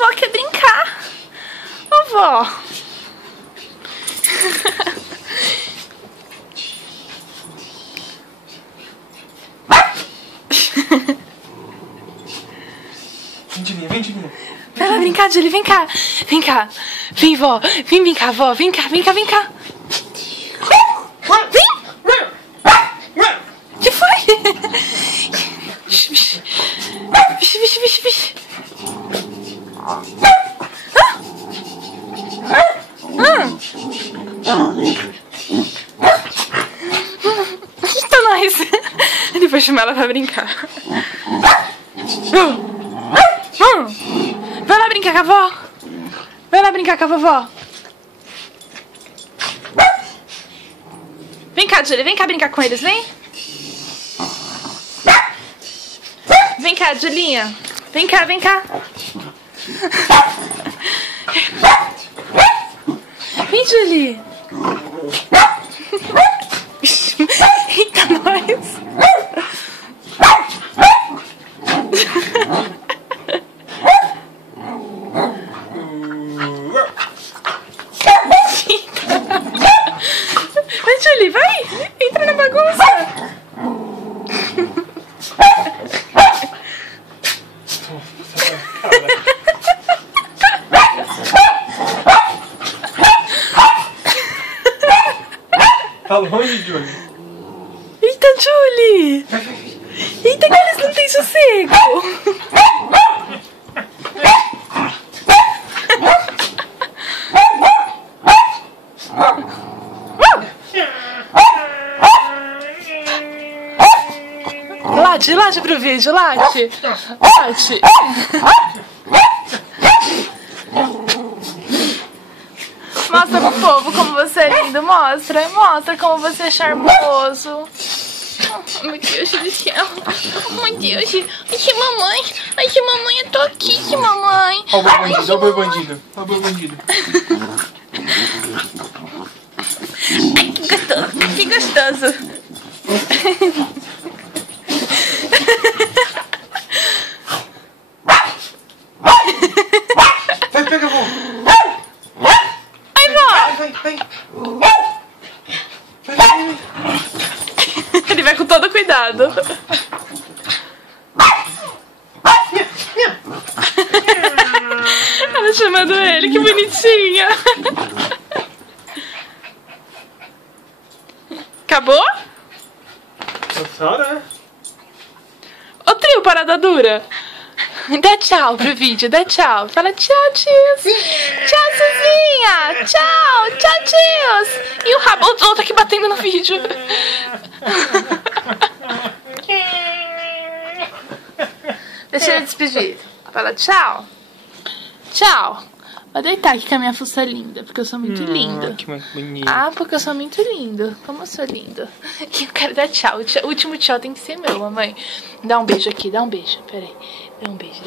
vovó quer brincar. Vovó. Vem, Julinha. Vai lá brincar, Julie, vem cá. Vem cá. Vem, vó. Vem brincar, vó. Vem cá, vem cá, vem cá. Vem. O que foi? Vixe. Eita, nós. Depois chamar ela pra brincar. Vai lá brincar com a vó. Vai lá brincar com a vovó. Vem cá, Julie. Vem cá brincar com eles, vem. Vem cá, Julinha. Vem cá, vem cá. Vem, Julie. Eita, nós. Vai, Julie, vai. Entra na bagunça. Tá longe, Julie. Eita, Julie. Eita, que eles não têm sossego. Late pro vídeo, late. Mostra pro povo como você é lindo, mostra como você é charmoso. Meu Deus do céu. Meu Deus. Ai, que mamãe, eu tô aqui, que mamãe. Ó o boi bandido, ó o boi bandido. Ai, que gostoso. Vai, pega a vó. Ai, vó. Vai. Ele vai com todo cuidado. Ela chamando ele, que bonitinha. Acabou? Cansada, né? Ô trio parada dura. Dá tchau pro vídeo, dá tchau. Fala tchau, tios. Tchau, Suzinha. Tchau, tios. E o rabo, o outro aqui batendo no vídeo. Deixa ele despedir. Fala tchau. Tchau. Vou deitar aqui com a minha fuça linda, porque eu sou muito linda. Que bonito. Ah, porque eu sou muito lindo. Como eu sou linda. E eu quero dar tchau. O último tchau tem que ser meu, mamãe. Dá um beijo aqui, dá um beijo. Pera aí. Dá um beijo.